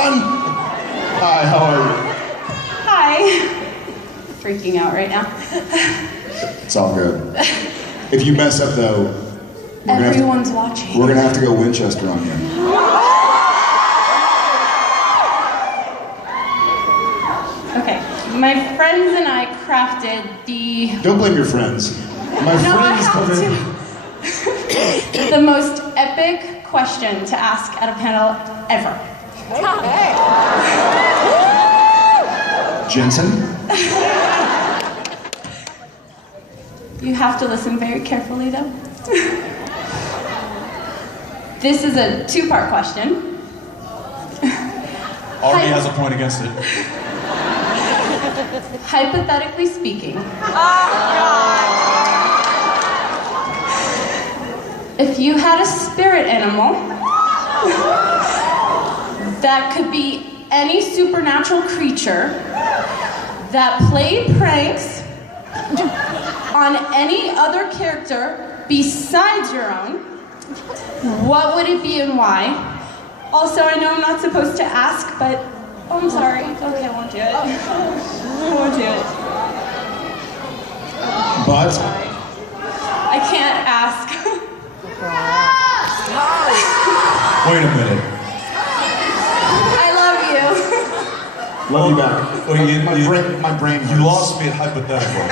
fun. Hi, how are you? Hi. Freaking out right now. It's all good. If you mess up though, everyone's watching. We're gonna have to go Winchester on you. Okay, my friends and I crafted the... Don't blame your friends. My friends come in. The most epic question to ask at a panel ever. Okay. Jensen? You have to listen very carefully though. This is a two-part question. Already has a point against it. Hypothetically speaking, if you had a spirit animal that could be any supernatural creature that played pranks on any other character besides your own, what would it be and why? Also, I know I'm not supposed to ask, but oh, I'm sorry. Okay, I won't do it. I won't do it. But I can't ask. Wait a minute. I love you. love you back. Well, My brain You hurts. lost me at hypothetical.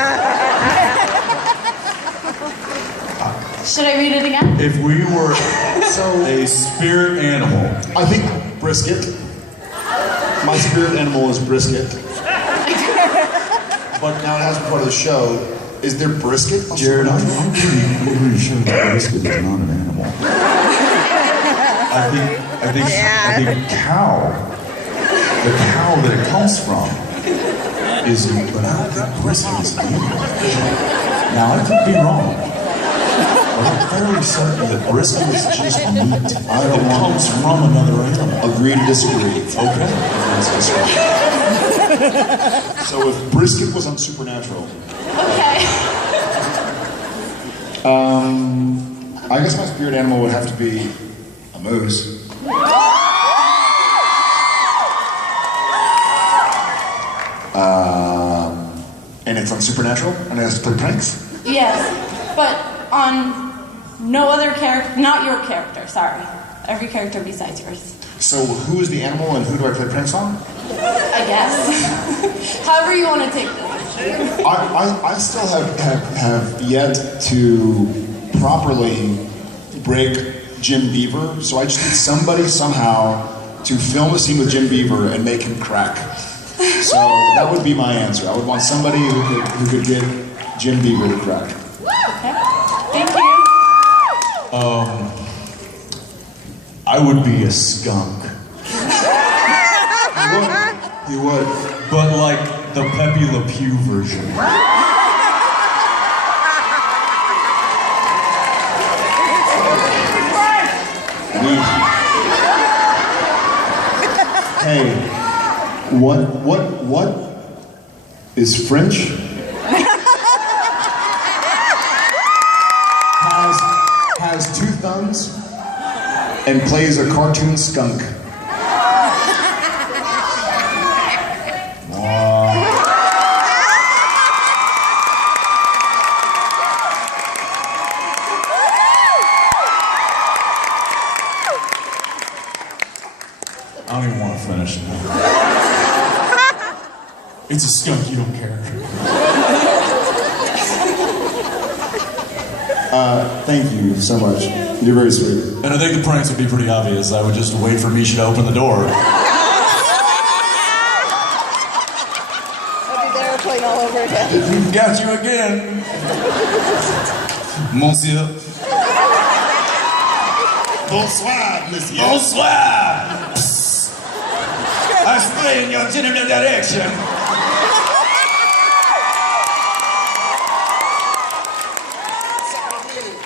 Should I read it again? If we were a spirit animal. I think brisket. My spirit animal is brisket. But now it has to be part of the show. Is there brisket? Jared, I'm pretty sure that brisket is not an animal. I think cow, the cow that it comes from, is, but I don't think brisket is an animal. Now, I could be wrong, but I'm fairly certain that brisket is just meat. It comes from another animal. Agree to disagree. Okay. Let's disagree. So if brisket was on Supernatural, Okay. I guess my spirit animal would have to be a moose. And it's on Supernatural, and it has to play pranks. Yes, but on no other character, not your character, sorry. Every character besides yours. So who is the animal, and who do I play pranks on? I guess. However you want to take this. I still have yet to properly break Jim Beaver, so I just need somebody somehow to film a scene with Jim Beaver and make him crack. So that would be my answer. I would want somebody who could get Jim Beaver to crack. Okay. Thank you. I would be a skunk. You would. But like the Pepe Le Pew version. Hey, what is French? has two thumbs and plays a cartoon skunk. I don't even want to finish. It's a skunk, you don't care. Thank you so much. You're very sweet. And I think the pranks would be pretty obvious. I would just wait for Misha to open the door. I'll be there playing all over again. Got you again. Monsieur. Bonsoir, monsieur. Bonsoir. I spray in your general direction.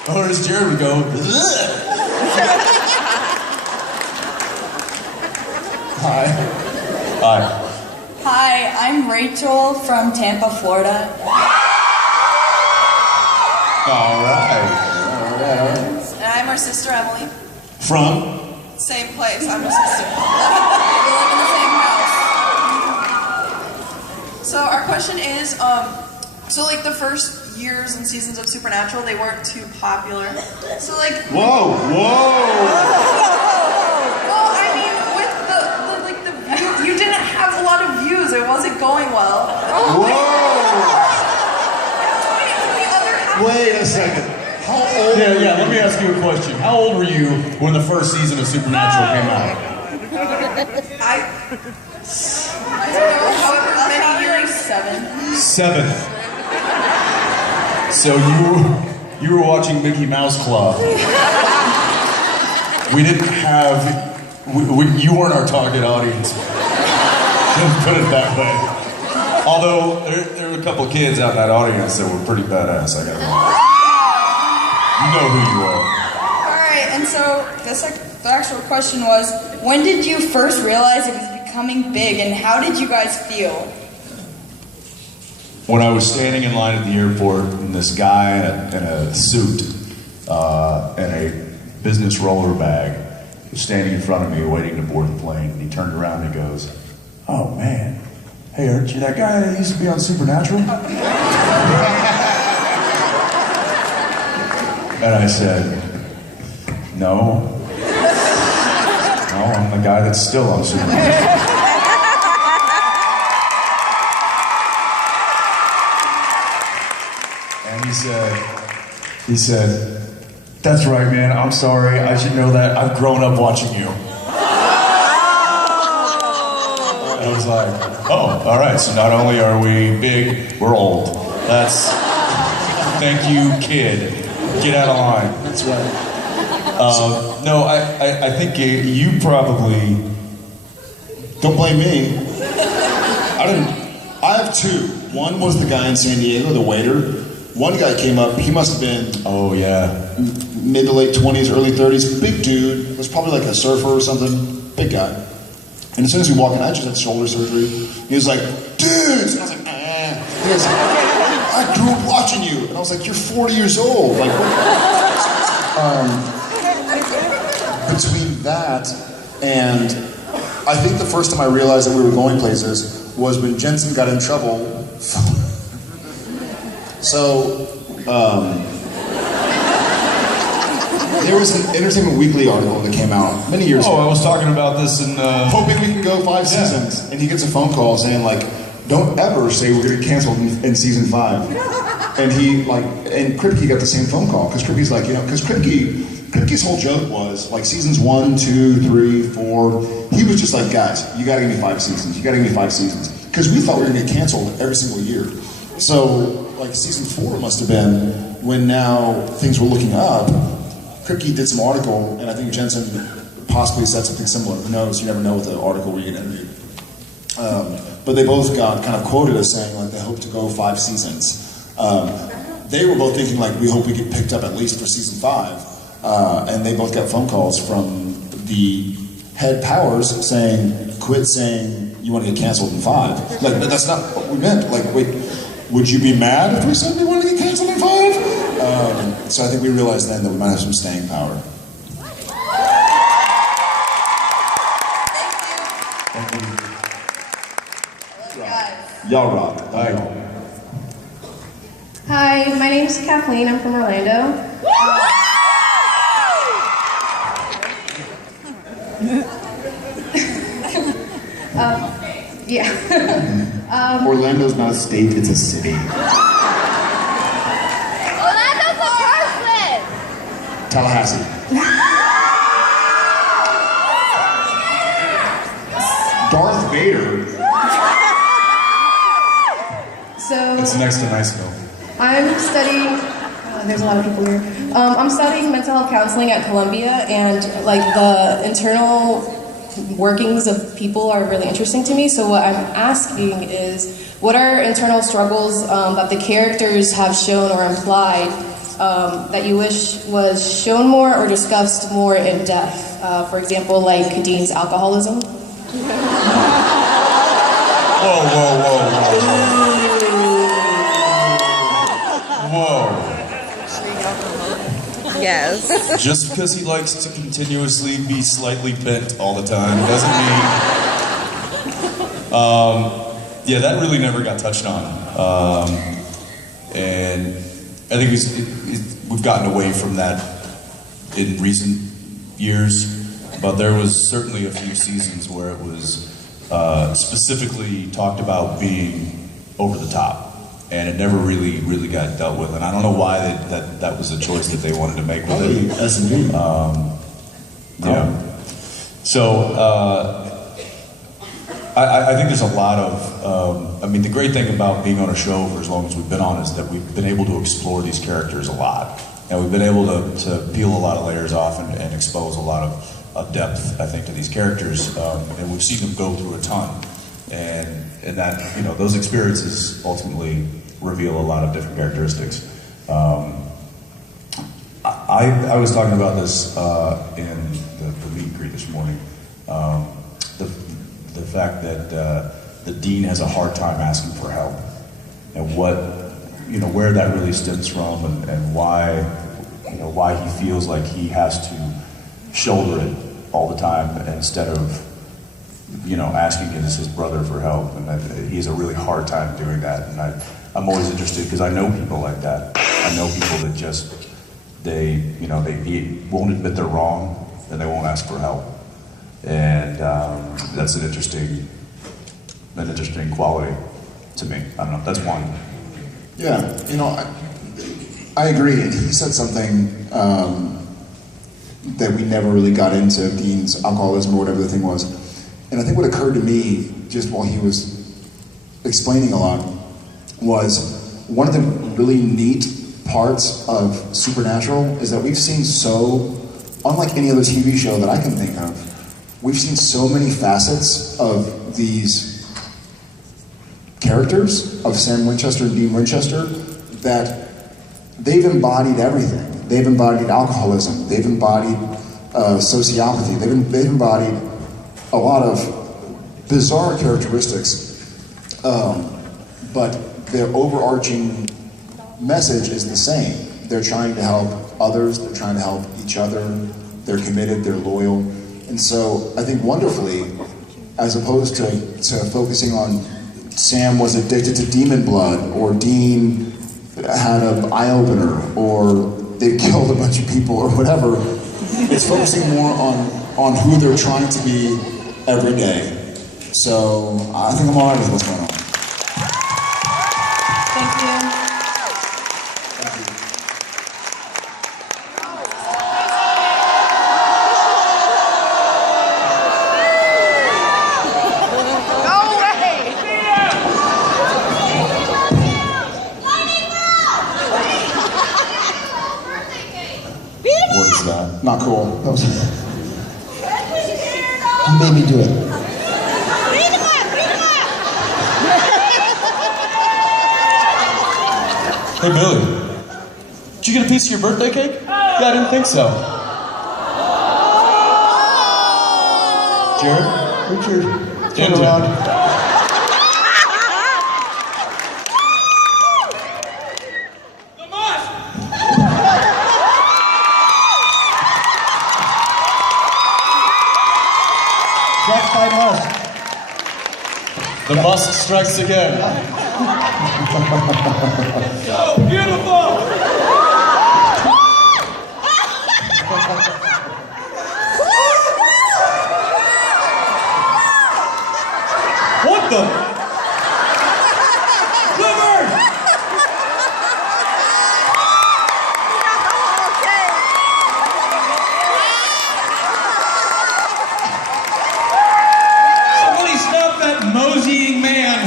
Or as Jared would go, Hi. Hi. Hi, I'm Rachel from Tampa, Florida. All right. And I'm her sister, Emily. From? Same place, I'm her sister. live in the same house. So our question is, so like the first years and seasons of Supernatural, they weren't too popular. So like, Whoa, whoa! well, I mean, with the view, you didn't have a lot of views. It wasn't going well. Whoa! Wait a second. How old? Yeah, let me ask you a question. How old were you when the first season of Supernatural came out? I don't know, however many years. 7. 7th. So you were watching Mickey Mouse Club. We didn't have, you weren't our target audience. Let's put it that way. Although there were a couple kids out in that audience that were pretty badass, I gotta admit. You know who you are. Alright, and so the actual question was, when did you first realize it was becoming big, and how did you guys feel? When I was standing in line at the airport, and this guy in a suit and a business roller bag was standing in front of me waiting to board the plane, and he turned around and he goes, "Oh man, hey, aren't you that guy that used to be on Supernatural?" And I said, "No, I'm the guy that's still on Supernatural." And he said, "That's right, man, I'm sorry, I should know that, I've grown up watching you." And I was like, "Oh, all right, so not only are we big, we're old. Thank you, kid. Get out of line." That's right. No, I think you probably... Don't blame me. I have 2. One was the guy in San Diego, the waiter. One guy came up, he must have been Oh, yeah. mid to late 20s, early 30s, big dude, was probably like a surfer or something, big guy. And as soon as we walked in, I just had shoulder surgery. He was like, "Dudes!" And I was like, "Eh." He goes, "I grew up watching you." And I was like, "You're 40 years old." Like, between that and I think the first time I realized that we were going places was when Jensen got in trouble. So, there was an Entertainment Weekly article that came out many years ago. I was talking about this in... Hoping we can go 5 seasons. And he gets a phone call saying, like, "Don't ever say we're going to get canceled in season 5. And and Kripke got the same phone call. Because Kripke's like, because Kripke's whole joke was, like, seasons 1, 2, 3, 4. He was just like, "Guys, you got to give me 5 seasons. You got to give me 5 seasons." Because we thought we were going to get canceled every single year. So, like, season 4 must have been when now things were looking up. Kripke did some article, and I think Jensen possibly said something similar. Who knows? You never know with the article where you get interviewed. But they both got kind of quoted as saying, like, they hope to go 5 seasons. They were both thinking, like, we hope we get picked up at least for season 5. And they both got phone calls from the head powers saying, "Quit saying you want to get canceled in 5. Like, but that's not what we meant. Like, wait, would you be mad if we said we wanted to get canceled in 5? So I think we realized then that we might have some staying power. Thank you. Guys. Y'all rock. Hi, my name's Kathleen. I'm from Orlando. Yeah. Orlando's not a state, it's a city. Orlando's a person! Tallahassee. Darth Vader. So It's next to Niceville. I'm studying. There's a lot of people here. I'm studying mental health counseling at Columbia, and like the internal workings of people are really interesting to me. So what I'm asking is, what are internal struggles that the characters have shown or implied that you wish was shown more or discussed more in depth? For example, like Dean's alcoholism. Whoa. Yes. Just because he likes to continuously be slightly bent all the time doesn't mean Yeah, that really never got touched on. And I think we've gotten away from that in recent years, but there was certainly a few seasons where it was specifically talked about being over the top. And it never really got dealt with, and I don't know why that was a choice that they wanted to make with it. S&P. Yeah. So I think there's a lot of. I mean, the great thing about being on a show for as long as we've been on is that we've been able to explore these characters a lot, and we've been able to peel a lot of layers off and expose a lot of depth, I think, to these characters, and we've seen them go through a ton, and that, you know, those experiences ultimately reveal a lot of different characteristics. I was talking about this in the meet and greet this morning. The fact that the dean has a hard time asking for help, and where that really stems from, and why he feels like he has to shoulder it all the time instead of asking his brother for help, and that he has a really hard time doing that. And I'm always interested because I know people like that. I know people that just they won't admit they're wrong and they won't ask for help, and that's an interesting quality to me. I don't know. That's one. Yeah, I agree. And he said something that we never really got into, Dean's alcoholism or whatever the thing was. And I think what occurred to me just while he was explaining a lot was one of the really neat parts of Supernatural is that we've seen unlike any other TV show that I can think of, we've seen so many facets of these characters, of Sam Winchester and Dean Winchester, that they've embodied everything. They've embodied alcoholism, they've embodied sociopathy, they've embodied a lot of bizarre characteristics, but their overarching message is the same. They're trying to help others, they're trying to help each other, they're committed, they're loyal. And so I think wonderfully, as opposed to focusing on Sam was addicted to demon blood, or Dean had an eye-opener, or they killed a bunch of people, or whatever, it's focusing more on who they're trying to be every day. So I think I'm all right with what's going on. Thank you. What is that? Not cool. You made me do it. Hey Billy, did you get a piece of your birthday cake? Yeah, I didn't think so. Jared? Richard, Jim. turn around. The must strikes again. So beautiful! What the? Clifford! Somebody stop that moseying man!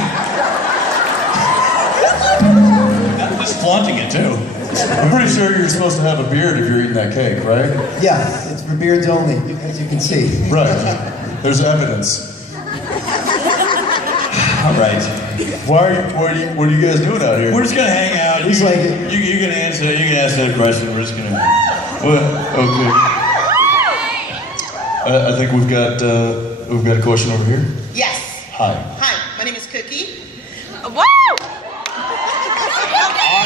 Just flaunting it too. I'm pretty sure you're supposed to have a beard if you're eating that cake, right? Yeah, it's for beards only, as you can see. Right. There's evidence. All right. What are you guys doing out here? We're just gonna hang out. He's like, You can answer. You can ask that question. We're just gonna. What? Okay. I think we've got a question over here. Yes. Hi. Hi, my name is Cookie. Woo!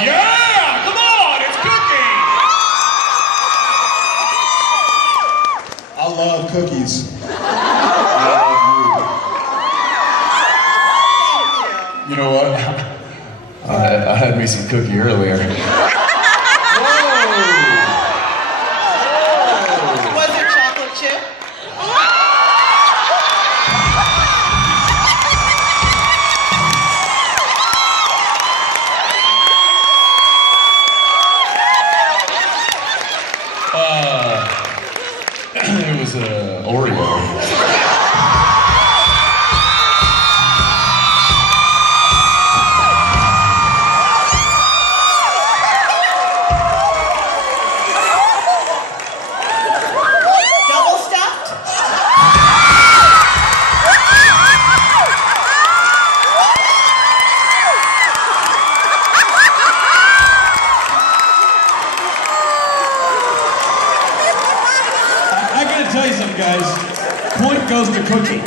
Yeah! Come on! It's Cookie! I love cookies. I love you. me some cookie earlier. Was it chocolate chip? It was Oreo. Double stuffed? I gotta tell you something, guys. Point goes to Cookie.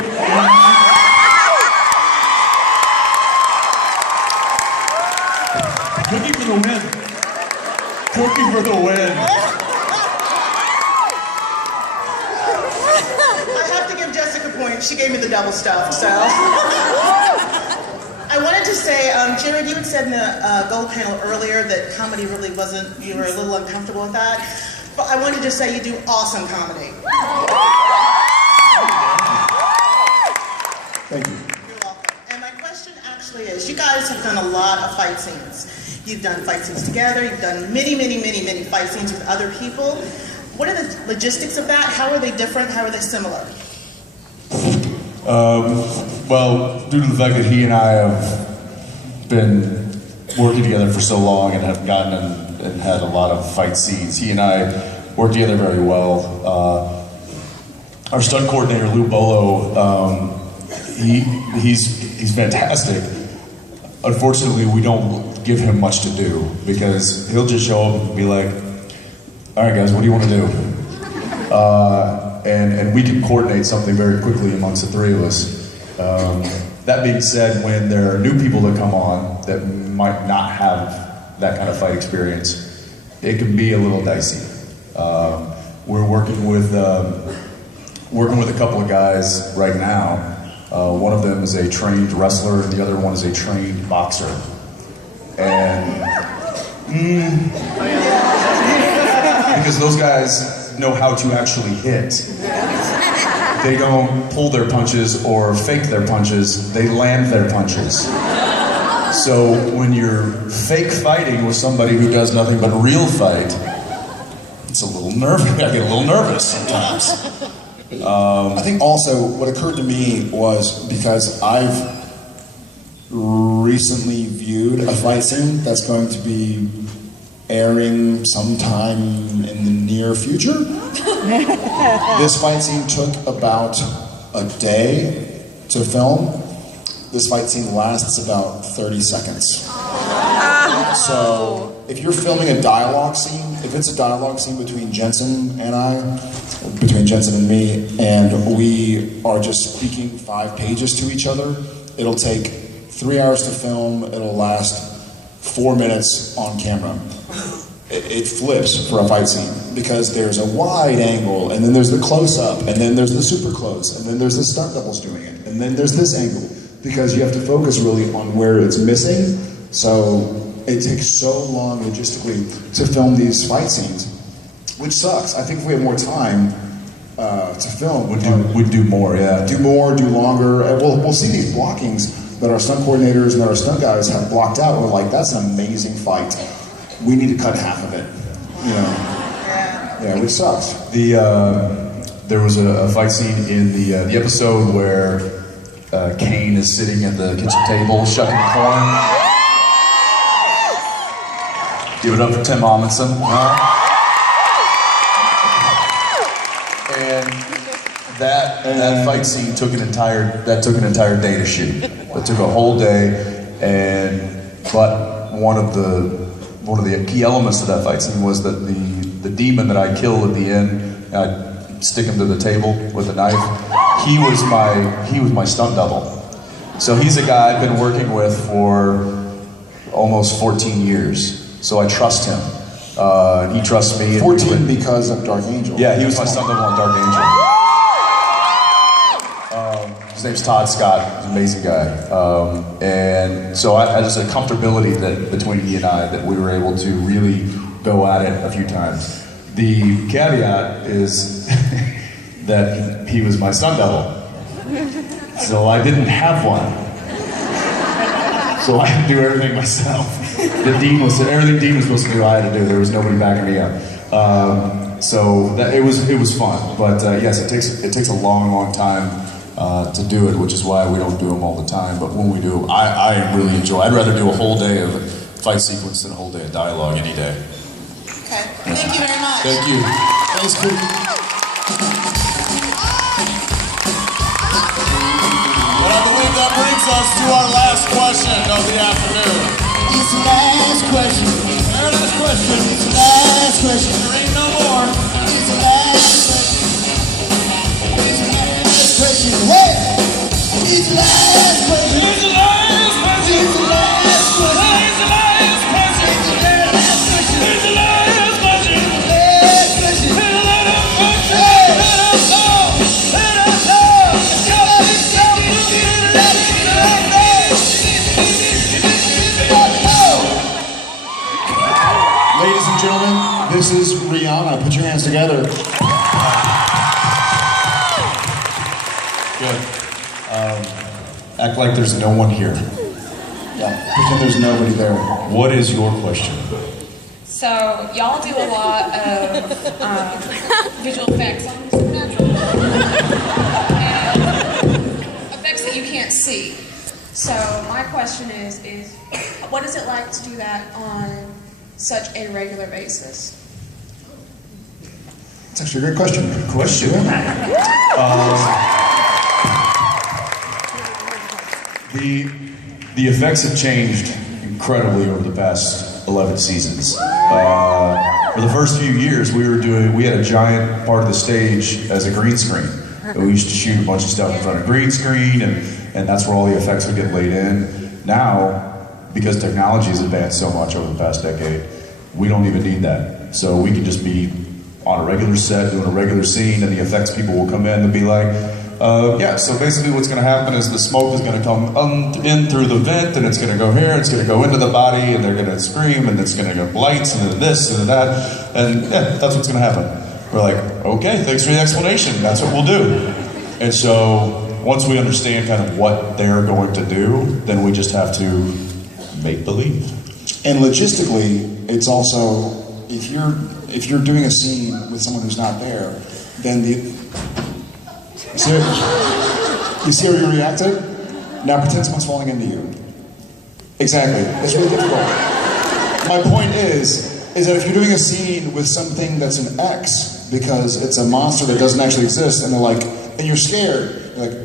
Cookie for the win. Cookie for the win. I have to give Jessica points. She gave me the double stuff, so. I wanted to say, Jared, you had said in the gold panel earlier that comedy really wasn't, you were a little uncomfortable with that. But I wanted to say you do awesome comedy. Thank you. You're welcome. And my question actually is, you guys have done a lot of fight scenes. You've done fight scenes together, you've done many, many, many, many fight scenes with other people. What are the logistics of that? How are they different? How are they similar? Well, due to the fact that he and I have been working together for so long and have gotten and had a lot of fight scenes, he and I work together very well. Our stunt coordinator, Lou Bolo, he's fantastic. Unfortunately, we don't give him much to do because he'll just show up and be like, all right guys, what do you want to do? And we can coordinate something very quickly amongst the three of us. That being said, when there are new people that come on that might not have that kind of fight experience, it can be a little dicey. We're working with a couple of guys right now. One of them is a trained wrestler, and the other one is a trained boxer. And because those guys know how to actually hit. They don't pull their punches or fake their punches, they land their punches. So when you're fake fighting with somebody who does nothing but real fight, it's a little nervous. I get a little nervous sometimes. I think also what occurred to me was because I've recently viewed a fight scene that's going to be airing sometime in the near future. This fight scene took about a day to film. This fight scene lasts about 30 seconds. So if you're filming a dialogue scene, if it's a dialogue scene between Jensen and I, between Jensen and me, and we are just speaking 5 pages to each other, it'll take 3 hours to film, it'll last 4 minutes on camera. It flips for a fight scene because there's a wide angle, and then there's the close-up, and then there's the super close, and then there's the stunt doubles doing it, and then there's this angle, because you have to focus really on where it's missing. So it takes so long logistically to film these fight scenes, which sucks. I think if we had more time to film, We'd do more, yeah. do more, do longer. And we'll see these blockings that our stunt coordinators and our stunt guys have blocked out. We're like, that's an amazing fight. We need to cut half of it, you know. Yeah, which sucks. There was a fight scene in the episode where Kane is sitting at the kitchen table shucking corn. Give it up for Tim Amundsen. And that fight scene took an entire day to shoot. It took a whole day, but one of the key elements of that fight scene was that the demon that I killed at the end, I'd stick him to the table with a knife. He was my stunt double. So he's a guy I've been working with for almost 14 years. So I trust him. He trusts me. 14 because of Dark Angel. Yeah, he was my stunt double on Dark Angel. His name's Todd Scott. He's an amazing guy. And so there's a comfortability that between he and I that we were able to really go at it a few times. The caveat is that he was my stunt double. So I didn't have one. So I had to do everything myself. Everything Dean was supposed to do, I had to do. There was nobody backing me up. It was fun. But yes, it takes a long time to do it, which is why we don't do them all the time. But when we do, I really enjoy. I'd rather do a whole day of fight sequence than a whole day of dialogue any day. Okay, thank you very much. Thank you. Thanks, Pete. And I believe that brings us to our last question of the afternoon. It's the last question. Our last question. It's the last question. There ain't no more. It's the last question. It's the last question. Hey! It's the last question. It's the last question. It's the last question. It's the last question. It's the last question. It's the last question. Last question. Let us go. Hey! Let us go. Let us go. Ladies and gentlemen, this is Rihanna. Put your hands together. Good. Act like there's no one here. Yeah, pretend there's nobody there. What is your question? So, y'all do a lot of visual effects on Supernatural. And effects that you can't see. So, my question is what is it like to do that on such a regular basis? It's actually a great question. The effects have changed incredibly over the past 11 seasons. For the first few years, we had a giant part of the stage as a green screen. We used to shoot a bunch of stuff in front of green screen, and that's where all the effects would get laid in. Now, because technology has advanced so much over the past decade, we don't even need that. So we can just be on a regular set, doing a regular scene, and the effects people will come in and be like, yeah, so basically what's going to happen is the smoke is going to come in through the vent, and it's going to go here, it's going to go into the body, and they're going to scream, and it's going to go lights, and then this, and then that, and yeah, that's what's going to happen. We're like, okay, thanks for the explanation, that's what we'll do. And so, once we understand kind of what they're going to do, then we just have to make believe. And logistically, it's also, if you're doing a scene with someone who's not there, then you see how you reacted? Now pretend someone's falling into you. Exactly. It's really difficult. My point is that if you're doing a scene with something that's an X, because it's a monster that doesn't actually exist, and they're like, and you're scared, you're like,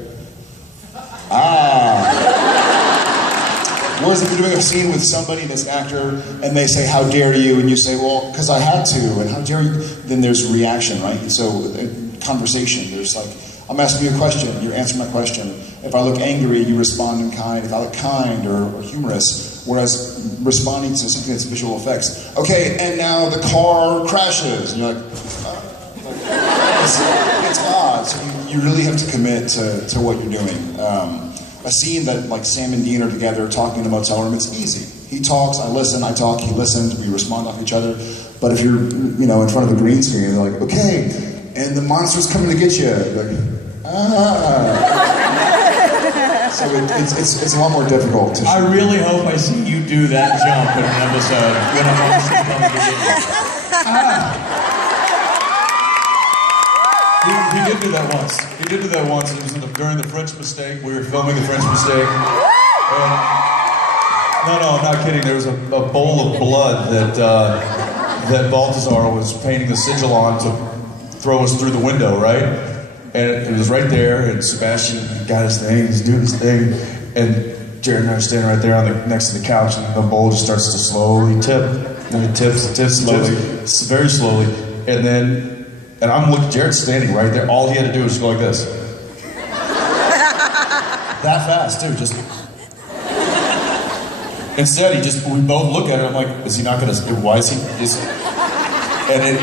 Whereas if you're doing a scene with somebody that's an actor, and they say, how dare you, and you say, well, because I had to, and how dare you, then there's reaction, right? So, conversation, there's like, I'm asking you a question, you're answering my question. If I look angry, you respond in kind. If I look kind or humorous, whereas responding to something that's visual effects. Okay, and now the car crashes, and you're like, it's odd. So you really have to commit to what you're doing. A scene that like Sam and Dean are together talking in a motel room, it's easy. He talks, I listen, I talk, he listens, we respond off each other. But if you're, in front of a green screen, they're like, okay, and the monster's coming to get you. You're like, So it's a lot more difficult to shoot. I really hope I see you do that jump in an episode when a monster's coming to get you. He did do that once. He did do that once. It was during the French Mistake. We were filming the French Mistake. And, no, I'm not kidding. There was a bowl of blood that Balthazar was painting the sigil on to throw us through the window, right? And it was right there, and Sebastian got his thing, he's doing his thing, and Jared and I are standing right there next to the couch, and the bowl just starts to slowly tip. And it tips slowly, very slowly, and I'm looking, Jared's standing right there. All he had to do was just go like this. That fast, too, just. Instead, we both look at it, I'm like, is he not gonna, why is he, and it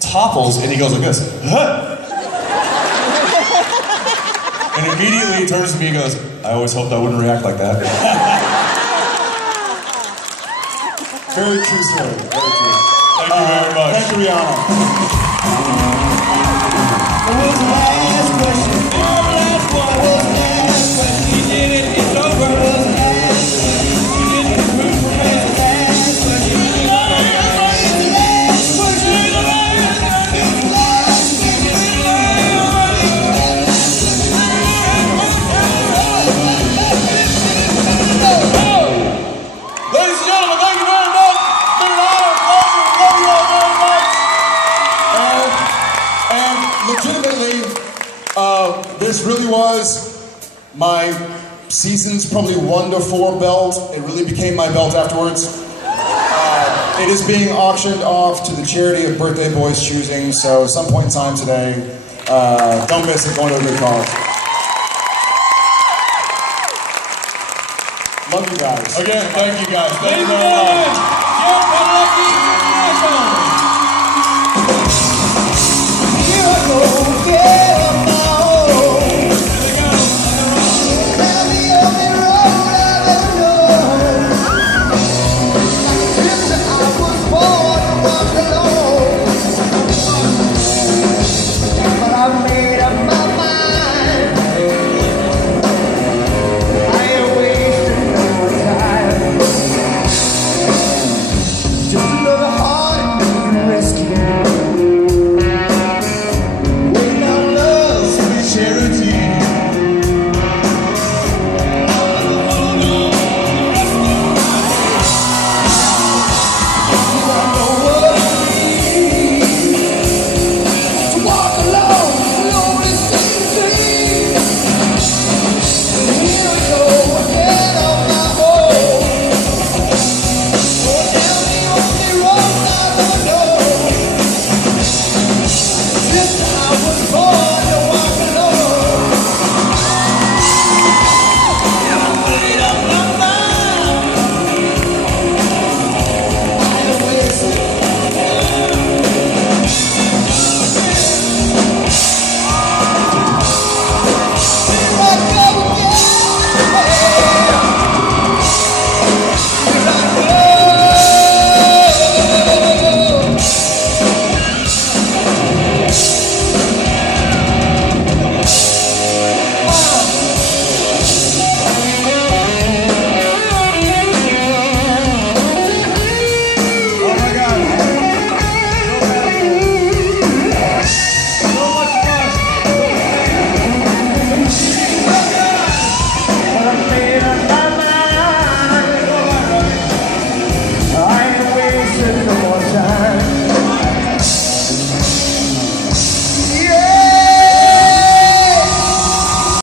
topples, and he goes like this. Huh? And immediately he turns to me and goes, I always hoped I wouldn't react like that. Very true story. Very true. Thank you very much. Thank you, Rihanna. What was the last question? The last one was the last question. You did it, it's over. What was the last question? You did it, it's over. What was the last question? It's the last question. It's the last Ladies and gentlemen, thank you very much. It's been an honor, pleasure. Love you all very much. And legitimately, this really was my season's probably 1 to 4 belt. It really became my belt afterwards. It is being auctioned off to the charity of birthday boys' choosing, so at some point in time today, don't miss it, going to a good cause. Love you guys. Again, thank you guys. Thank you very much.